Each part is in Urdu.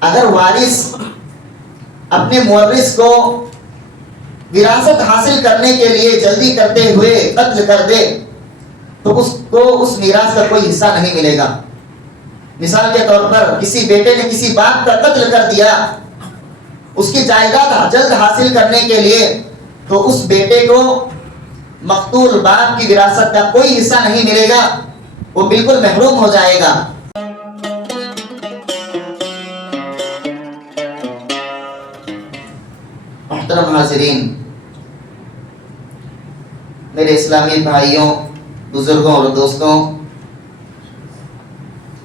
اگر وارث اپنے مورث کو وراثت حاصل کرنے کے لیے جلدی کرتے ہوئے قتل کر دے تو اس کو اس میراث کا کوئی حصہ نہیں ملے گا. مثال کے طور پر کسی بیٹے نے کسی باپ کا قتل کر دیا، اس کی جائیداد جلد حاصل کرنے کے لیے، تو اس بیٹے کو مقتول باپ کی وراثت کا کوئی حصہ نہیں ملے گا، وہ بالکل محروم ہو جائے گا. محترم حاضرین، میرے اسلامی بھائیوں، بزرگوں اور دوستوں،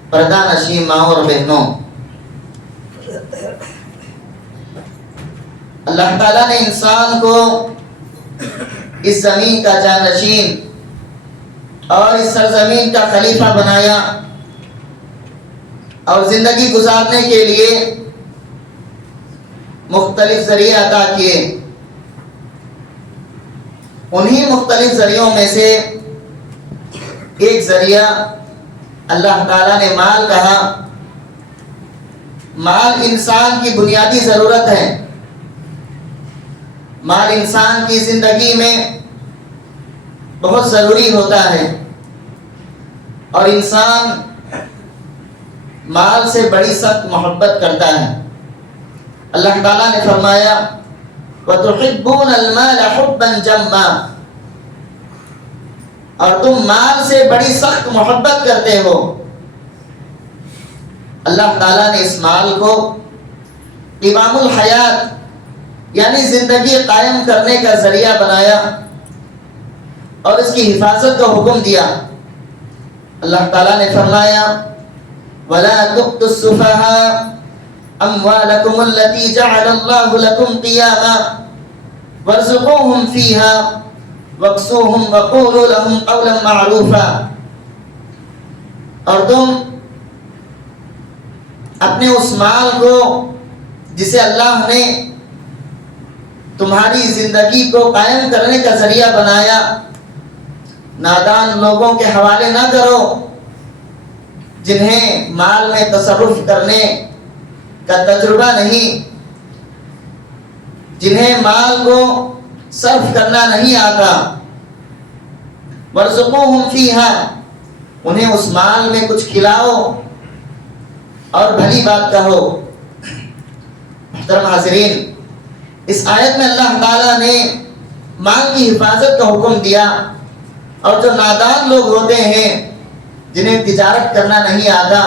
پردہ نشین ماں اور بہنوں، اللہ تعالیٰ نے انسان کو اس زمین کا جانشین اور اس سرزمین کا خلیفہ بنایا اور زندگی گزارنے کے لیے مختلف ذریعے عطا کیے. انہی مختلف ذریعوں میں سے ایک ذریعہ اللہ تعالیٰ نے مال کہا. مال انسان کی بنیادی ضرورت ہے. مال انسان کی زندگی میں بہت ضروری ہوتا ہے اور انسان مال سے بڑی سخت محبت کرتا ہے. اللہ تعالیٰ نے فرمایا وَتُحِبُّونَ الْمَالَ حُبًّا جَمًّا، اور تم مال سے بڑی سخت محبت کرتے ہو. اللہ تعالیٰ نے اس مال کو قوام الحیات یعنی زندگی قائم کرنے کا ذریعہ بنایا اور اس کی حفاظت کا حکم دیا. اللہ تعالیٰ نے فرمایا وَلَا تُؤْتُوا السُّفَهَاءَ أَمْوَالَكُمُ الَّتِي جَعَلَ اللَّهُ لَكُمْ قِيَامًا وَارْزُقُوهُمْ فِيهَا وَاكْسُوهُمْ وَقُولُوا لَهُمْ قَوْلًا مَعْرُوفًا. اور تم اپنے اس مال کو جسے اللہ نے تمہاری زندگی کو قائم کرنے کا ذریعہ بنایا، نادان لوگوں کے حوالے نہ کرو جنہیں مال میں تصرف کرنے کا تجربہ نہیں، جنہیں مال کو صرف کرنا نہیں آتا. وَارْزُقُوهُمْ فِيهَا، انہیں اس مال میں کچھ کھلاؤ اور بھلی بات کہو. محترم حاضرین، اس آیت میں اللہ تعالیٰ نے مال کی حفاظت کا حکم دیا اور جو نادان لوگ ہوتے ہیں جنہیں تجارت کرنا نہیں آتا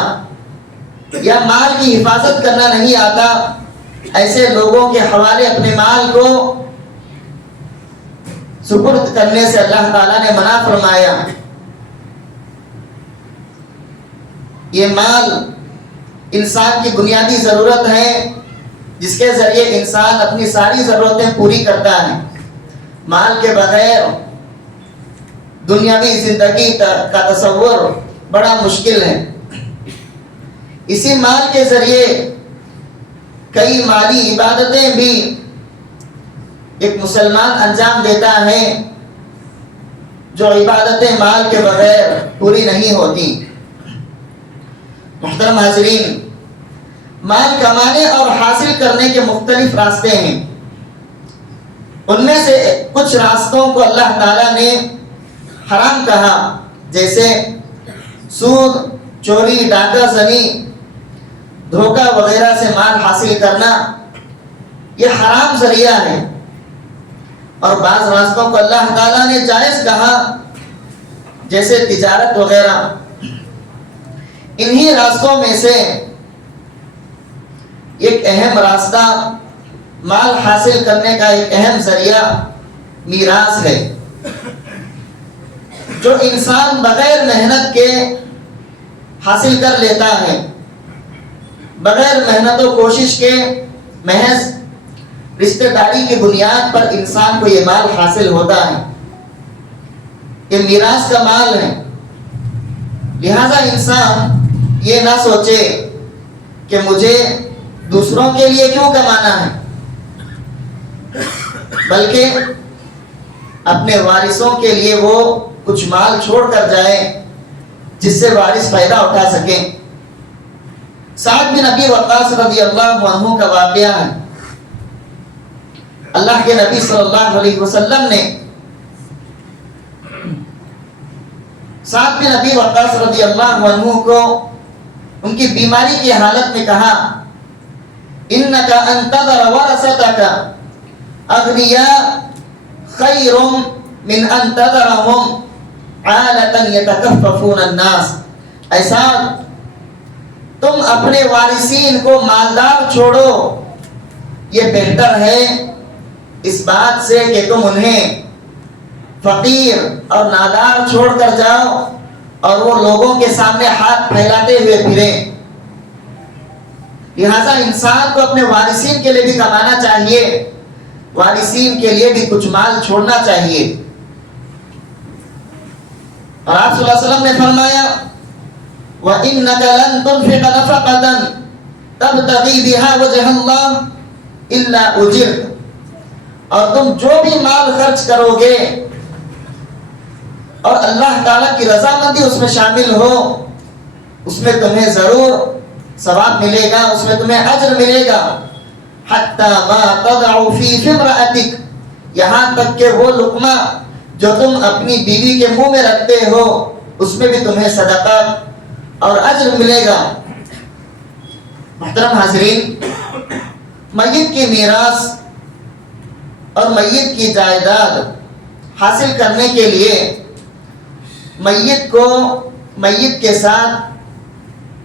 یا مال کی حفاظت کرنا نہیں آتا، ایسے لوگوں کے حوالے اپنے مال کو سپرد کرنے سے اللہ تعالیٰ نے منع فرمایا. یہ مال انسان کی بنیادی ضرورت ہے جس کے ذریعے انسان اپنی ساری ضرورتیں پوری کرتا ہے. مال کے بغیر دنیاوی زندگی کا تصور بڑا مشکل ہے. اسی مال کے ذریعے کئی مالی عبادتیں بھی ایک مسلمان انجام دیتا ہے جو عبادتیں مال کے بغیر پوری نہیں ہوتی. محترم حاضرین، مال کمانے اور حاصل کرنے کے مختلف راستے ہیں. ان میں سے کچھ راستوں کو اللہ تعالیٰ نے حرام کہا، جیسے سود، چوری، ڈاکہ زنی، دھوکہ وغیرہ سے مال حاصل کرنا یہ حرام ذریعہ ہے. اور بعض راستوں کو اللہ تعالیٰ نے جائز کہا، جیسے تجارت وغیرہ. انہی راستوں میں سے ایک اہم راستہ مال حاصل کرنے کا ایک اہم ذریعہ میراث ہے. جو انسان بغیر محنت کے حاصل کر لیتا ہے، بغیر محنت و کوشش کے محض رشتہ داری کی بنیاد پر انسان کو یہ مال حاصل ہوتا ہے. یہ میراث کا مال ہے. لہذا انسان یہ نہ سوچے کہ مجھے دوسروں کے لیے کیوں کمانا ہے، بلکہ اپنے وارثوں کے لیے وہ کچھ مال چھوڑ کر جائے جس سے وارث فائدہ اٹھا سکیں. سعد بن ابی وقاص رضی اللہ عنہ کا واقعہ ہے. اللہ کے نبی صلی اللہ علیہ وسلم نے سعد بن ابی وقاص رضی اللہ عنہ کو ان کی بیماری کی حالت میں کہا انک ان تذر ورثتک اغنیاء خیر من ان تذرهم عالة یتکففون الناس. ایسا تم اپنے وارثین کو مالدار چھوڑو، یہ بہتر ہے اس بات سے کہ تم انہیں فقیر اور نادار چھوڑ کر جاؤ اور وہ لوگوں کے سامنے ہاتھ پھیلاتے ہوئے پھریں. لہذا انسان کو اپنے وارثین کے لیے بھی کمانا چاہیے، وارثین کے لیے بھی کچھ مال چھوڑنا چاہیے. اور آپ صلی اللہ علیہ وسلم نے فرمایا وَإِنَّكَ لَن تُنْفِقَ نَفَقَةً تَبْتَغِي بِهَا وَجْهَ اللَّهِ إِلَّا أُجِرْتَ. اور تم جو بھی مال خرچ کرو گے اور اللہ تعالیٰ کی رضامندی اس میں شامل ہو، اس میں تمہیں ضرور ثواب ملے گا، اس میں تمہیں اجر ملے گا. حتی ما تضع فی امرأتک، یہاں تک کہ وہ لقمہ جو تم اپنی بیوی کے منہ میں رکھتے ہو اس میں بھی تمہیں صدقہ اور اجر ملے گا. محترم حاضرین، میت کی میراث اور میت کی جائیداد حاصل کرنے کے لیے میت کے ساتھ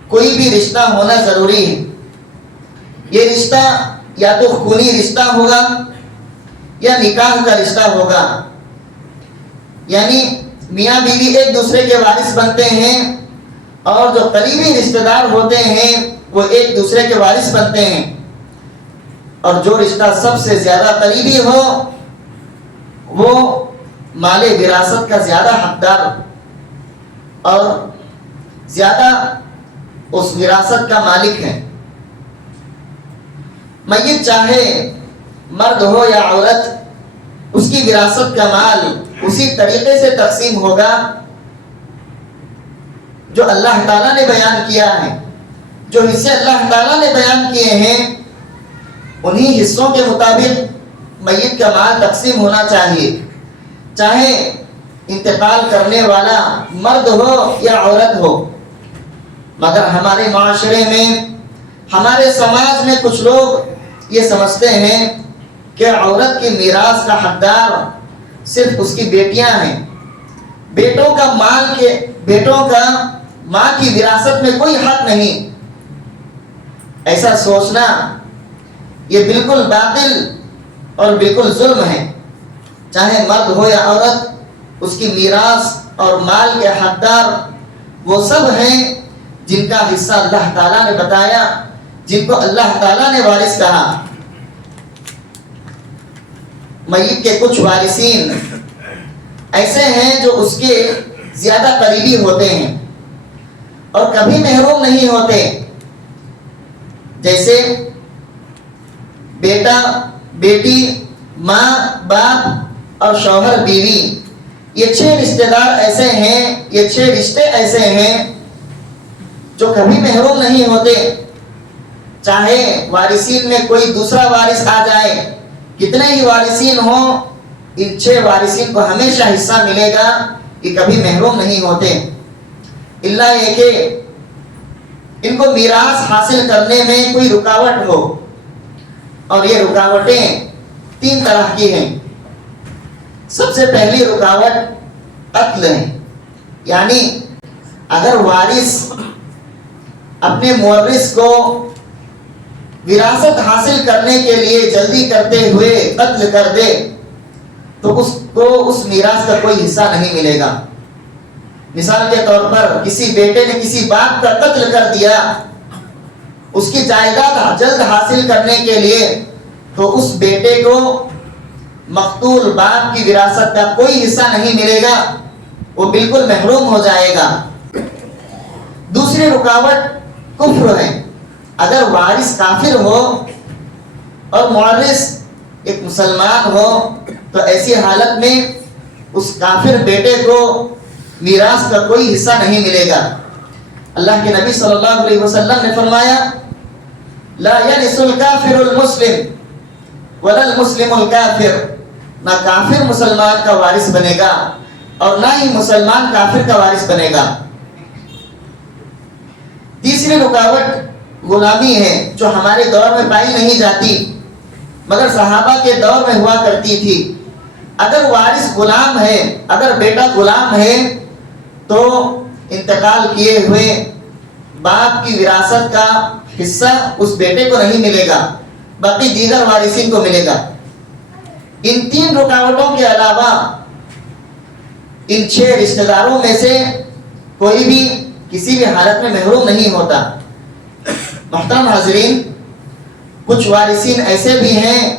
کوئی بھی رشتہ ہونا ضروری ہے. یہ رشتہ یا تو خونی رشتہ ہوگا یا نکاح کا رشتہ ہوگا، یعنی میاں بیوی ایک دوسرے کے وارث بنتے ہیں اور جو قریبی رشتہ دار ہوتے ہیں وہ ایک دوسرے کے وارث بنتے ہیں. اور جو رشتہ سب سے زیادہ قریبی ہو وہ مال وراثت کا زیادہ حقدار اور زیادہ اس وراثت کا مالک ہے. میت چاہے مرد ہو یا عورت، اس کی وراثت کا مال اسی طریقے سے تقسیم ہوگا جو اللہ تعالیٰ نے بیان کیا ہے. جو حصے اللہ تعالیٰ نے بیان کیے ہیں انہی حصوں کے مطابق میت کا مال تقسیم ہونا چاہیے، چاہے انتقال کرنے والا مرد ہو یا عورت ہو. مگر ہمارے معاشرے میں، ہمارے سماج میں کچھ لوگ یہ سمجھتے ہیں کہ عورت کی میراث کا حقدار صرف اس کی بیٹیاں ہیں، بیٹوں کا ماں کی وراثت میں کوئی حق نہیں. ایسا سوچنا یہ بالکل باطل اور بالکل ظلم ہے. چاہے مرد ہو یا عورت، اس کی میراث اور مال کے حقدار وہ سب ہیں جن کا حصہ اللہ تعالیٰ نے بتایا، جن کو اللہ تعالیٰ نے وارث کہا. میت کے کچھ وارثین ایسے ہیں جو اس کے زیادہ قریبی ہوتے ہیں اور کبھی محروم نہیں ہوتے، جیسے بیٹا بیٹی، ماں باپ اور شوہر بیوی. یہ 6 رشتہ دار ایسے ہیں، یہ 6 رشتے ایسے ہیں جو کبھی محروم نہیں ہوتے. چاہے وارثین میں کوئی دوسرا وارث آ جائے، کتنے ہی وارثین ہوں، ان 6 وارثین کو ہمیشہ حصہ ملے گا، یہ کبھی محروم نہیں ہوتے. اللہ یہ کہ ان کو میراث حاصل کرنے میں کوئی رکاوٹ ہو، اور یہ رکاوٹیں 3 طرح کی ہیں. سب سے پہلی رکاوٹ قتل ہے، یعنی اگر وارث اپنے مورث کو وراثت حاصل کرنے کے لیے جلدی کرتے ہوئے قتل کر دے تو اس کو اس میراث کا کوئی حصہ نہیں ملے گا. مثال کے طور پر کسی بیٹے نے کسی باپ کا قتل کر دیا، اس کی جائیداد جلد حاصل کرنے کے لیے، تو اس بیٹے کو مقتول باپ کی وراثت کا کوئی حصہ نہیں ملے گا، وہ بالکل محروم ہو جائے گا. دوسری رکاوٹ کفر ہے. اگر وارث کافر ہو اور مورث ایک مسلمان ہو تو ایسی حالت میں اس کافر بیٹے کو میراث کا کوئی حصہ نہیں ملے گا. اللہ کے نبی صلی اللہ علیہ وسلم نے فرمایا لا يرث الکافر المسلم ولا المسلم الکافر، نہ کافر مسلمان کا وارث بنے گا اور نہ ہی مسلمان کافر کا وارث بنے گا۔ تیسری رکاوٹ غلامی ہے، جو ہمارے دور میں پائی نہیں جاتی مگر صحابہ کے دور میں ہوا کرتی تھی۔ اگر وارث غلام ہے، اگر بیٹا غلام ہے تو انتقال کیے ہوئے باپ کی وراثت کا حصہ اس بیٹے کو نہیں ملے گا، باقی دیگر وارثین کو ملے گا۔ ان 3 رکاوٹوں کے علاوہ ان 6 رشتہ داروں میں سے کوئی بھی کسی بھی حالت میں محروم نہیں ہوتا۔ محترم حاضرین، کچھ وارثین ایسے بھی ہیں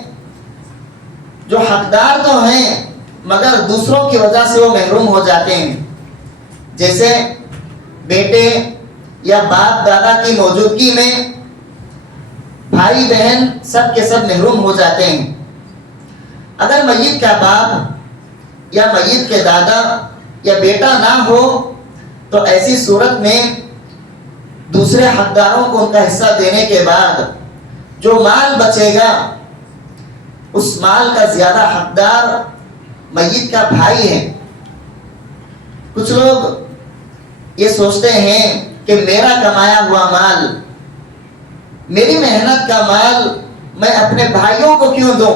جو حقدار تو ہیں مگر دوسروں کی وجہ سے وہ محروم ہو جاتے ہیں، جیسے بیٹے یا باپ دادا کی موجودگی میں بھائی بہن سب کے سب محروم ہو جاتے ہیں۔ اگر میت کا باپ یا میت کے دادا یا بیٹا نہ ہو تو ایسی صورت میں دوسرے حقداروں کو ان کا حصہ دینے کے بعد جو مال بچے گا اس مال کا زیادہ حقدار میت کا بھائی ہے۔ کچھ لوگ یہ سوچتے ہیں کہ میرا کمایا ہوا مال، میری محنت کا مال میں اپنے بھائیوں کو کیوں دوں؟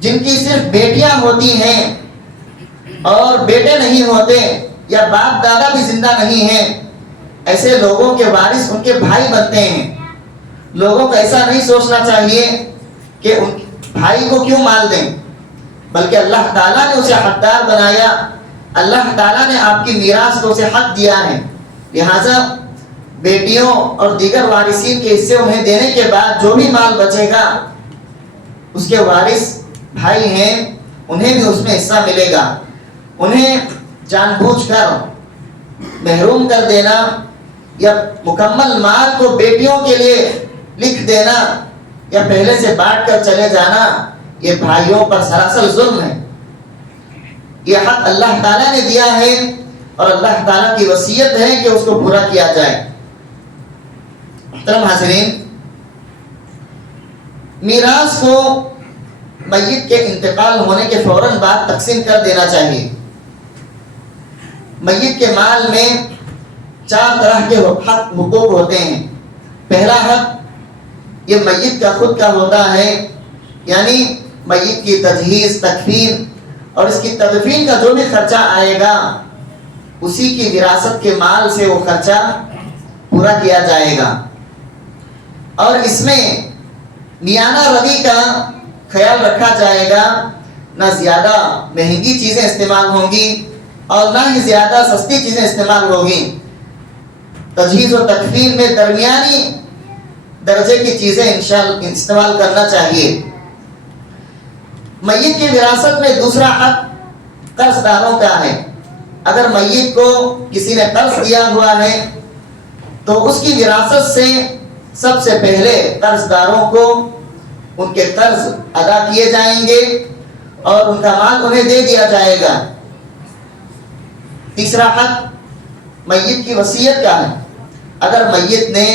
جن کی صرف بیٹیاں ہوتی ہیں اور بیٹے نہیں ہوتے یا باپ دادا بھی زندہ نہیں ہیں، ایسے لوگوں کے وارث ان کے بھائی بنتے ہیں۔ لوگوں کو ایسا نہیں سوچنا چاہیے کہ ان بھائی کو کیوں مال دیں، بلکہ اللہ تعالیٰ نے اسے حقدار بنایا، اللہ تعالیٰ نے آپ کی میراث کو اسے حق دیا ہے، لہٰذا بیٹیوں اور دیگر وارثین کے حصے انہیں دینے کے بعد جو بھی مال بچے گا اس کے وارث بھائی ہیں، انہیں بھی اس میں حصہ ملے گا۔ انہیں جان بوجھ کر محروم کر دینا یا مکمل مال کو بیٹیوں کے لیے لکھ دینا یا پہلے سے بانٹ کر چلے جانا، یہ بھائیوں پر سراسر ظلم ہے۔ یہ حق اللہ تعالیٰ نے دیا ہے اور اللہ تعالیٰ کی وصیت ہے کہ اس کو پورا کیا جائے۔ محترم حاضرین، میراث کو میت کے انتقال ہونے کے فوراً بعد تقسیم کر دینا چاہیے۔ میت کے مال میں 4 طرح کے حقوق ہوتے ہیں۔ پہلا حق یہ میت کا خود کا ہوتا ہے، یعنی میت کی تجہیز، تکفین اور اس کی تدفین کا جو بھی خرچہ آئے گا اسی کی وراثت کے مال سے وہ خرچہ پورا کیا جائے گا، اور اس میں میانہ روی کا خیال رکھا جائے گا، نہ زیادہ مہنگی چیزیں استعمال ہوں گی اور نہ ہی زیادہ سستی چیزیں استعمال ہوگی۔ تجہیز و تکفین میں درمیانی درجے کی چیزیں استعمال کرنا چاہیے۔ میت کی وراثت میں دوسرا حق قرض داروں کا ہے۔ اگر میت کو کسی نے قرض دیا ہوا ہے تو اس کی وراثت سے سب سے پہلے قرض داروں کو ان کے قرض ادا کیے جائیں گے اور ان کا مال انہیں دے دیا جائے گا۔ تیسرا حق میت کی وصیت کا ہے۔ اگر میت نے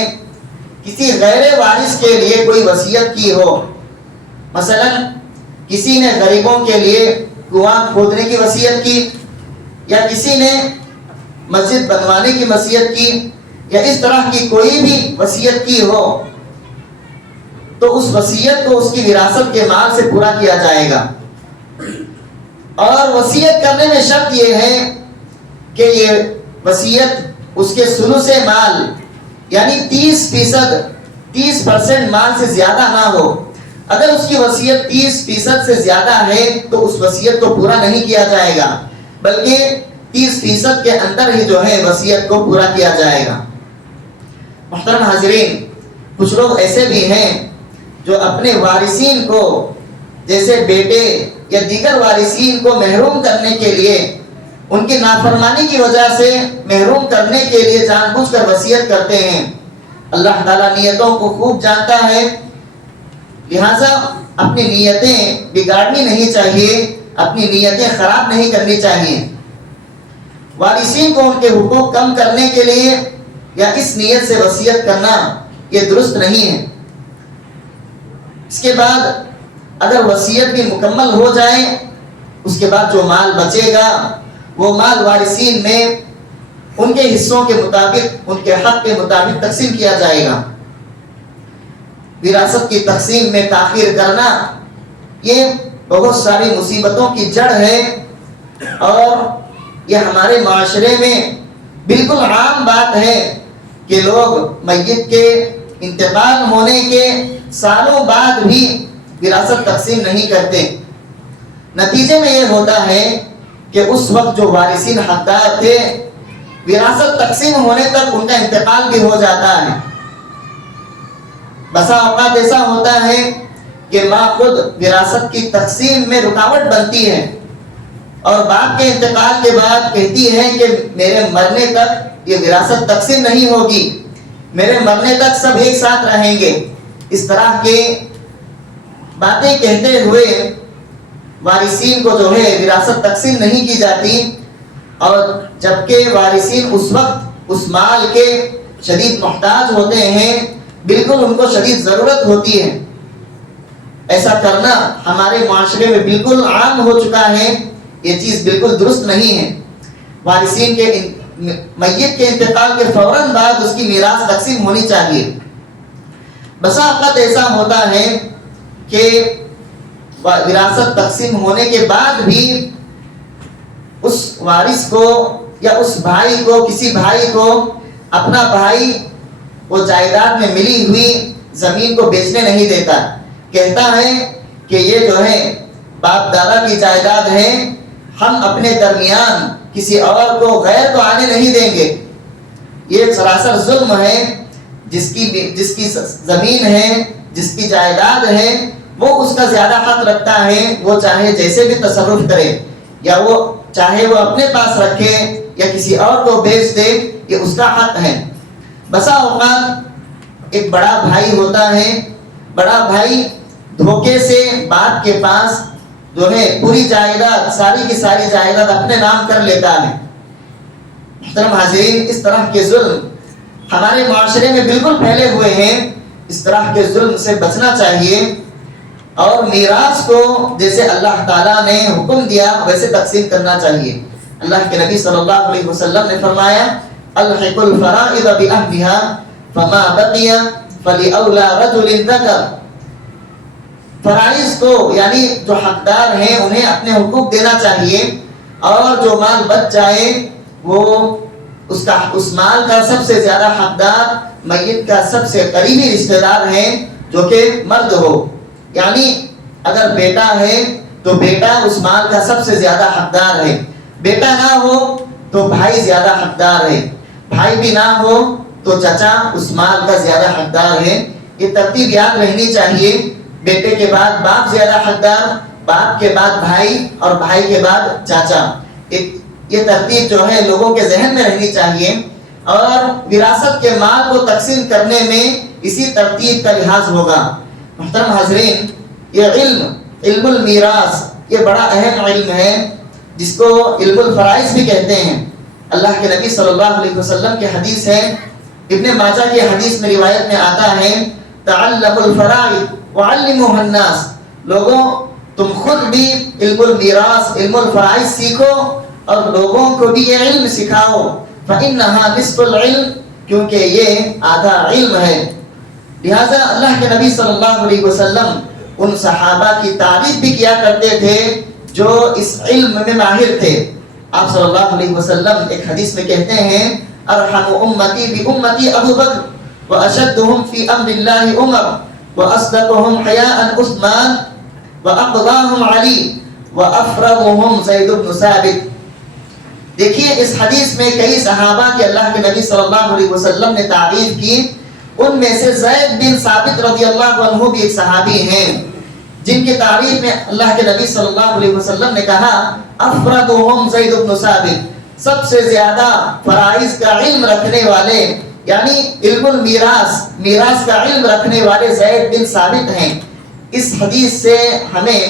کسی غیر وارث کے لیے کوئی وصیت کی ہو، مثلا کسی نے غریبوں کے لیے کنواں کھودنے کی وصیت کی یا کسی نے مسجد بنوانے کی وصیت کی یا اس طرح کی کوئی بھی وصیت کی ہو تو اس وصیت کو اس کی وراثت کے مال سے پورا کیا جائے گا۔ اور وصیت کرنے میں شرط یہ ہے کہ یہ وصیت اس کے ثلث مال یعنی 30% مال سے زیادہ نہ ہو۔ اگر اس کی وصیت 30% سے زیادہ ہے تو اس وصیت کو پورا نہیں کیا جائے گا، بلکہ 30% کے اندر ہی جو ہے وصیت کو پورا کیا جائے گا۔ محترم حاضرین، کچھ لوگ ایسے بھی ہیں جو اپنے وارثین کو جیسے بیٹے یا دیگر وارثین کو محروم کرنے کے لیے، ان کی نافرمانی کی وجہ سے محروم کرنے کے لیے جان بوجھ کر وصیت کرتے ہیں۔ اللہ تعالیٰ نیتوں کو خوب جانتا ہے، لہٰذا اپنی نیتیں بگاڑنی نہیں چاہیے، اپنی نیتیں خراب نہیں کرنی چاہیے۔ وارثین کو ان کے حقوق کم کرنے کے لیے یا اس نیت سے وصیت کرنا یہ درست نہیں ہے۔ اس کے بعد اگر وصیت بھی مکمل ہو جائے، اس کے بعد جو مال بچے گا وہ مال وارثین میں ان کے حصوں کے مطابق، ان کے حق کے مطابق تقسیم کیا جائے گا۔ وراثت کی تقسیم میں تاخیر کرنا یہ بہت ساری مصیبتوں کی جڑ ہے، اور یہ ہمارے معاشرے میں بالکل عام بات ہے کہ لوگ میت کے انتقال ہونے کے سالوں بعد بھی وراثت تقسیم نہیں کرتے۔ نتیجے میں یہ ہوتا ہے کہ اس وقت جو وارثین حقدار تھے، وراثت تقسیم ہونے تک ان کا انتقال بھی ہو جاتا ہے۔ بسا اوقات ایسا ہوتا ہے کہ ماں خود وراثت کی تقسیم میں رکاوٹ بنتی ہے، اور باپ کے انتقال کے بعد کہتی ہے کہ میرے مرنے تک یہ وراثت تقسیم نہیں ہوگی، میرے مرنے تک سب ایک ساتھ رہیں گے۔ اس طرح کے باتیں کہتے ہوئے وارثین کو جو ہے وراثت تقسیم نہیں کی جاتی، اور جبکہ وارثین اس وقت اس مال کے شدید محتاج ہوتے ہیں، بالکل ان کو شدید ضرورت ہوتی ہے۔ ایسا کرنا ہمارے معاشرے میں بالکل عام ہو چکا ہے، یہ چیز بالکل درست نہیں ہے۔ وارثین کے میت کے انتقال کے فوراً بعد اس کی میراث تقسیم ہونی چاہیے۔ بسا اوقات ایسا ہوتا ہے کہ وراثت تقسیم ہونے کے بعد بھی اس وارث کو یا اس بھائی کو، کسی بھائی کو اپنا بھائی وہ جائیداد میں ملی ہوئی زمین کو بیچنے نہیں دیتا، کہتا ہے کہ یہ جو ہے باپ دادا کی جائیداد ہے، ہم اپنے درمیان کسی اور کو غیر کو آنے نہیں دیں گے۔ یہ سراسر ظلم ہے۔ جس کی زمین ہے، جس کی جائیداد ہے، وہ اس کا زیادہ حق رکھتا ہے، وہ چاہے جیسے بھی تصرف کرے، یا وہ چاہے وہ اپنے پاس رکھے یا کسی اور کو بیچ دے، یہ اس کا حق ہے۔ بسا اوقات ایک بڑا بھائی ہوتا ہے، بڑا بھائی دھوکے سے باپ کے پاس جو ہے پوری جائیداد، ساری کی ساری جائیداد اپنے نام کر لیتا ہے۔ محترم حاضرین، اس طرح کے ظلم ہمارے معاشرے میں بالکل پھیلے ہوئے ہیں۔ اس طرح کے ظلم سے بچنا چاہیے، اور میراث کو جیسے اللہ تعالیٰ نے حکم دیا ویسے تقسیم کرنا چاہیے۔ اللہ کے نبی صلی اللہ علیہ وسلم نے فرمایا، الحق الفرائض بأهلها فما بقي فلأولى رجل ذكر۔ فرائض کو یعنی جو حقدار ہیں انہیں اپنے حقوق دینا چاہیے، اور جو مال بچ جائے وہ اس مال کا سب سے زیادہ حقدار میت کا سب سے قریبی رشتہ دار ہے، جو کہ مرد ہو۔ یعنی اگر بیٹا ہے تو بیٹا اس مال کا سب سے زیادہ حقدار ہے، بیٹا نہ ہو تو بھائی زیادہ حقدار ہے، بھائی بھی نہ ہو تو چچا اس مال کا زیادہ حقدار ہے۔ یہ ترتیب یاد رہنی چاہیے۔ بیٹے کے بعد باپ زیادہ حقدار، باپ کے بعد بھائی، اور بھائی کے بعد چاچا۔ یہ ترتیب جو ہے لوگوں کے ذہن میں رہنی چاہیے، اور وراثت کے مال کو تقسیم کرنے میں اسی ترتیب کا لحاظ ہوگا۔ محترم حاضرین، یہ علم المیراث یہ بڑا اہم علم ہے، جس کو علم الفرائض بھی کہتے ہیں۔ اللہ کے نبی صلی اللہ علیہ وسلم کی حدیث ہے، ابن ماجہ کی حدیث میں روایت میں آتا ہے، تعلموا الفرائض وعلموها الناس۔ لوگوں تم خود بھی علم المیراث، علم الفرائض سیکھو، اور لوگوں کو بھی یہ علم سکھاؤ۔ فإنها نصف العلم، کیونکہ یہ آدھا علم ہے۔ لہذا اللہ کے نبی صلی اللہ علیہ وسلم ان صحابہ کی تعریف بھی کیا کرتے تھے جو اس علم میں ماہر تھے۔ آپ صلی اللہ علیہ وسلم ایک حدیث میں کہتے ہیں، ارحم امتی بامتی ابو بکر واشدهم فی امر اللہ عمر واصدقهم حیاء عثمان واقضاهم علی وافرغهم زید بن ثابت۔ دیکھیے اس حدیث میں کئی صحابہ کے اللہ کے نبی صلی اللہ علیہ وسلم نے تعریف کی، ان میں سے زید بن ثابت رضی اللہ عنہ بھی ایک صحابی ہیں، جن کی تعریف میں اللہ کے نبی صلی اللہ علیہ وسلم نے کہا، افرادهم زید بن ثابت، سب سے زیادہ فرائض کا علم رکھنے والے، یعنی علم المیراث، میراث کا علم رکھنے والے زید بن ثابت ہیں۔ اس حدیث سے ہمیں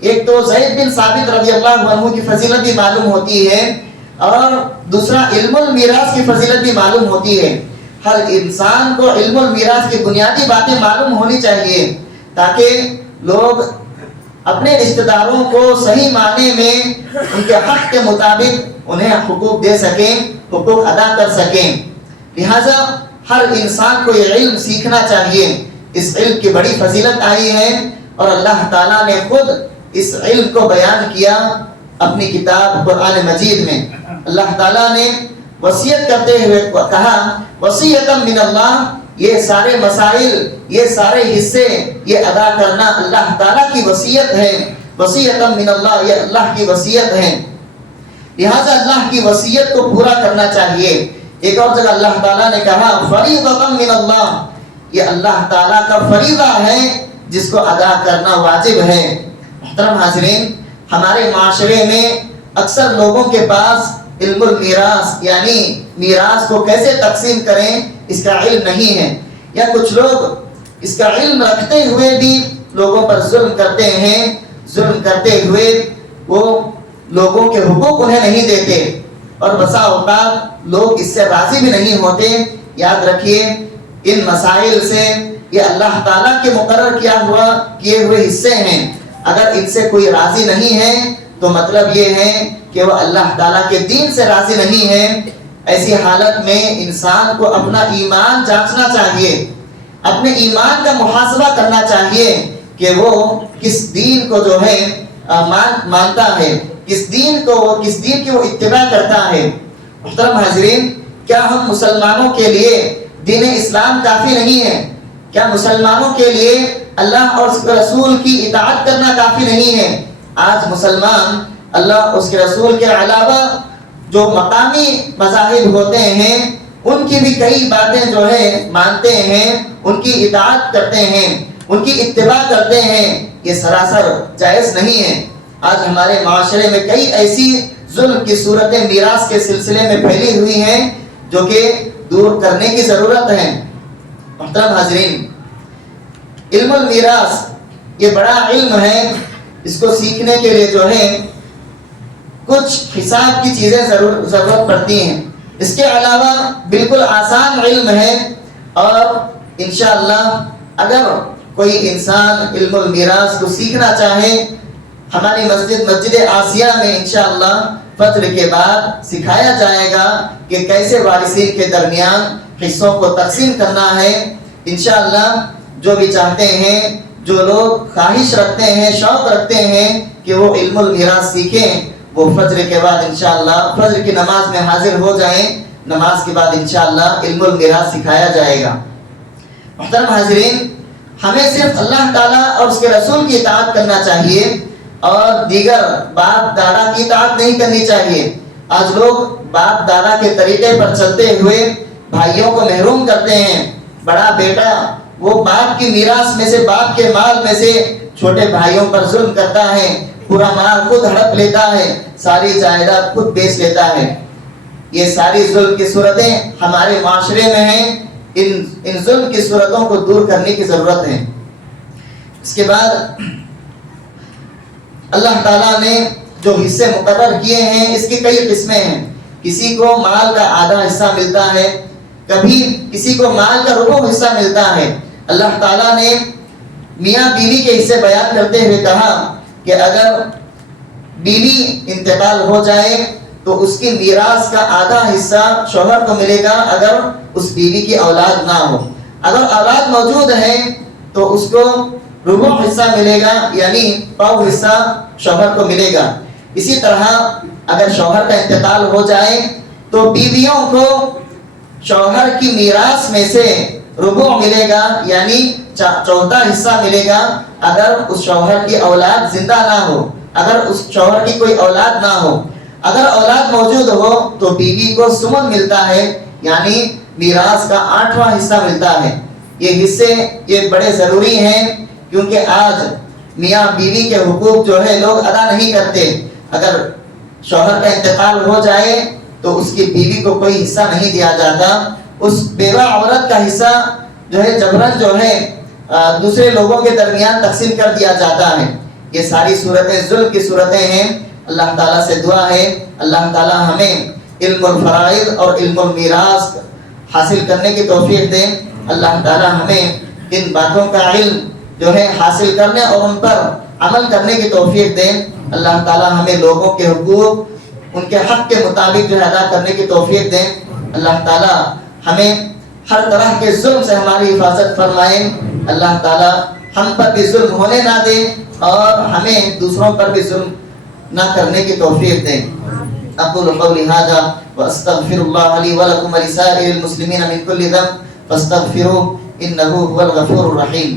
ایک تو زید بن ثابت رضی اللہ عنہ کی فضیلت بھی معلوم ہوتی ہے، اور دوسرا علم المیراث کی فضیلت بھی معلوم ہوتی ہے. ہر انسان کو علم المیراث کی بنیادی باتیں معلوم ہونی چاہیے تاکہ لوگ اپنے رشتہ داروں کو صحیح معنی میں ان کے حق کے مطابق انہیں حقوق دے سکیں, حقوق ادا کر سکیں. لہذا ہر انسان کو یہ علم سیکھنا چاہیے. اس علم کی بڑی فضیلت آئی ہے اور اللہ تعالیٰ نے خود اس علم کو بیان کیا اپنی کتاب قرآن مجید میں. اللہ تعالیٰ نے وصیت کرتے ہوئے کہا وصیۃ من اللہ, یہ سارے مسائل, یہ سارے حصے یہ ادا کرنا اللہ تعالیٰ کی وصیت ہے. وصیۃ من اللہ, یہ اللہ کی وصیت ہے. لہذا اللہ کی وصیت کو پورا کرنا چاہیے. ایک اور جگہ اللہ تعالیٰ نے کہا فریضۃ من اللہ, یہ اللہ تعالیٰ کا فریضہ ہے جس کو ادا کرنا واجب ہے. محترم حاضرین, ہمارے معاشرے میں اکثر لوگوں کے پاس علم المیراث یعنی میراث کو کیسے تقسیم کریں اس کا علم نہیں ہے, یا کچھ لوگ اس کا علم رکھتے ہوئے بھی لوگوں پر ظلم کرتے ہیں. ظلم کرتے ہوئے وہ لوگوں کے حقوق انہیں نہیں دیتے اور بسا اوقات لوگ اس سے راضی بھی نہیں ہوتے. یاد رکھیے ان مسائل سے یہ اللہ تعالیٰ کے مقرر کیے ہوئے حصے ہیں. اگر ان سے کوئی راضی نہیں ہے تو مطلب یہ ہے کہ وہ اللہ تعالیٰ کے دین سے راضی نہیں ہے. ایسی حالت میں انسان کو اپنا ایمان جانچنا چاہیے, اپنے ایمان کا محاسبہ کرنا چاہیے کہ وہ کس دین کو جو ہے مانتا ہے, کس دین کی وہ اتباع کرتا ہے. محترم حاضرین, کیا ہم مسلمانوں کے لیے دین اسلام کافی نہیں ہے؟ کیا مسلمانوں کے لیے اللہ اور اس کے رسول کی اطاعت کرنا کافی نہیں ہے؟ آج مسلمان اللہ اس کے رسول کے علاوہ جو مقامی مذاہب ہوتے ہیں ان کی بھی کئی باتیں جو ہے مانتے ہیں, ان کی اطاعت کرتے ہیں, ان کی اتباع کرتے ہیں. یہ سراسر جائز نہیں ہے. آج ہمارے معاشرے میں کئی ایسی ظلم کی صورتیں میراث کے سلسلے میں پھیلی ہوئی ہیں جو کہ دور کرنے کی ضرورت ہے. محترم حاضرین, علم المیراث یہ بڑا علم ہے. اس کو سیکھنے کے لیے جو ہے کچھ حساب کی چیزیں ضرورت پڑتی ہیں. اس کے علاوہ بالکل آسان علم ہے اور انشاءاللہ اگر کوئی انسان علم المیراث کو سیکھنا چاہے, ہماری مسجد آسیہ میں انشاءاللہ فجر کے بعد سکھایا جائے گا کہ کیسے وارثین کے درمیان حصوں کو تقسیم کرنا ہے. انشاءاللہ جو بھی چاہتے ہیں, جو لوگ خواہش رکھتے ہیں, شوق رکھتے ہیں کہ وہ علم المیراث سیکھیں, وہ فجر کے بعد انشاءاللہ فجر کی نماز میں حاضر ہو جائیں. نماز کے بعد انشاءاللہ علم المیراث سکھایا جائے گا. محترم حاضرین, ہمیں صرف اللہ تعالیٰ اور اس کے رسول کی اطاعت کرنا چاہیے اور دیگر باپ دادا کی اطاعت نہیں کرنی چاہیے. آج لوگ باپ دادا کے طریقے پر چلتے ہوئے بھائیوں کو محروم کرتے ہیں. بڑا بیٹا وہ باپ کی میراث میں سے, باپ کے مال میں سے چھوٹے بھائیوں پر ظلم کرتا ہے, پورا مال خود ہڑپ لیتا ہے, ساری جائیداد خود بیچ لیتا ہے. یہ ساری ظلم کی صورتیں ہمارے معاشرے میں ہیں. ان ظلم کی صورتوں کو دور کرنے کی ضرورت ہے. اس کے بعد اللہ تعالیٰ نے جو حصے مقرر کیے ہیں اس کی کئی قسمیں ہیں. کسی کو مال کا آدھا حصہ ملتا ہے, کبھی کسی کو مال کا ربع حصہ ملتا ہے. اللہ تعالیٰ نے میاں بیوی کے حصے بیان کرتے ہوئے کہا کہ اگر بیوی انتقال ہو جائے تو اس کی میراث کا آدھا حصہ شوہر کو ملے گا اگر اس بیوی کی اولاد نہ ہو. اگر اولاد موجود ہے تو اس کو ربع حصہ ملے گا, یعنی پاؤ حصہ شوہر کو ملے گا. اسی طرح اگر شوہر کا انتقال ہو جائے تو بیویوں کو شوہر کی میراث میں سے ربع ملے گا, یعنی چوتھا حصہ ملے گا اگر اس شوہر کی اولاد زندہ نہ ہو, اگر اس شوہر کی کوئی اولاد نہ ہو. اگر اولاد موجود ہو تو بیوی کو سمن ملتا ہے, یعنی میراث کا 8واں حصہ ملتا ہے. یہ حصے یہ بڑے ضروری ہیں کیونکہ آج میاں بیوی کے حقوق جو ہے لوگ ادا نہیں کرتے. اگر شوہر کا انتقال ہو جائے تو اس کی بیوی کو کوئی حصہ نہیں دیا جاتا. اس بیوہ عورت کا حصہ جو ہے جبرن جو ہے دوسرے لوگوں کے درمیان تقسیم کر دیا جاتا ہے. یہ ساری صورتیں ظلم کی صورتیں ہیں. اللہ تعالیٰ سے دعا ہے اللہ تعالیٰ ہمیں علم الفرائض اور علم المیراث حاصل کرنے کی توفیق دیں. اللہ تعالیٰ ہمیں ان باتوں کا علم جو ہے حاصل کرنے اور ان پر عمل کرنے کی توفیق دیں. اللہ تعالیٰ ہمیں لوگوں کے حقوق ان کے حق کے مطابق جو ہے ادا کرنے کی توفیق دیں. اللہ تعالیٰ ہمیں ہر طرح کے ظلم سے ہماری حفاظت فرمائیں. اللہ تعالیٰ ہم پر بھی ظلم ہونے نہ دیں اور ہمیں دوسروں پر بھی ظلم نہ کرنے کی توفیق دیں. اقول قولی ھذا واستغفر الله لي ولكم ولسائر المسلمين من كل ذنب فاستغفروه انه هو الغفور الرحيم.